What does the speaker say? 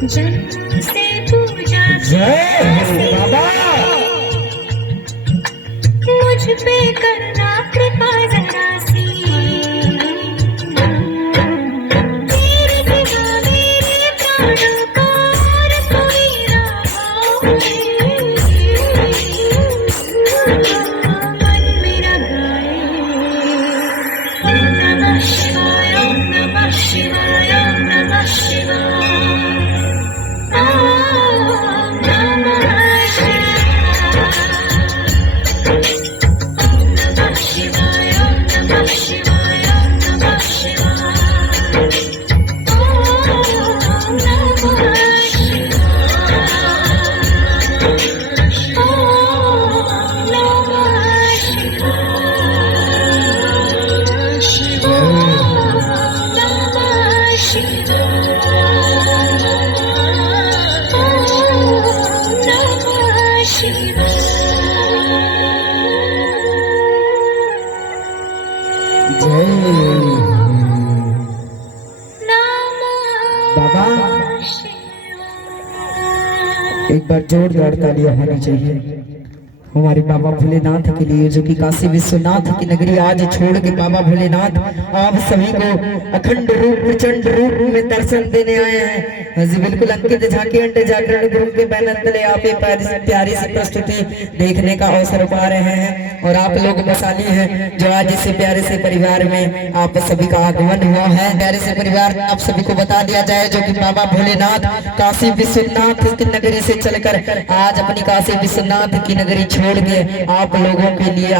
जन्म से पूजा जय बाबा। मुझ पे करना कृपा जरा सी, तेरे बिना मेरे प्राणों का और कोई ना हो। मन मेरा गाए ओम नमः शिवाय, ओम नमः शिवाय, ओम नमः शिवाय, ओम नमः शिवाय, ओम नमः शिवाय, ओम नमः शिवाय, ओम नमः शिवाय, ओम नमः शिवाय, ओम नमः बाबा एक बार जोरदार तालियां होनी चाहिए हमारे बाबा भोलेनाथ के लिए, जो कि काशी विश्वनाथ की नगरी आज छोड़ के बाबा भोलेनाथ आप सभी को अखंड रूप प्रचंड रूप में दर्शन देने आए हैं। जी बिल्कुल, अंकित झांकी अंडे जागरण ग्रुप के बैनर तले आप ये प्यारी सी प्रस्तुति देखने का अवसर पा रहे हैं और आप लोग मसाली हैं जो आज इस प्यारे से परिवार में आप सभी का आगमन हुआ है। प्यारे से परिवार आप सभी को बता दिया जाए जो कि बाबा भोलेनाथ काशी विश्वनाथ की नगरी से चलकर आज अपनी काशी विश्वनाथ की नगरी छोड़ के आप लोगों के लिए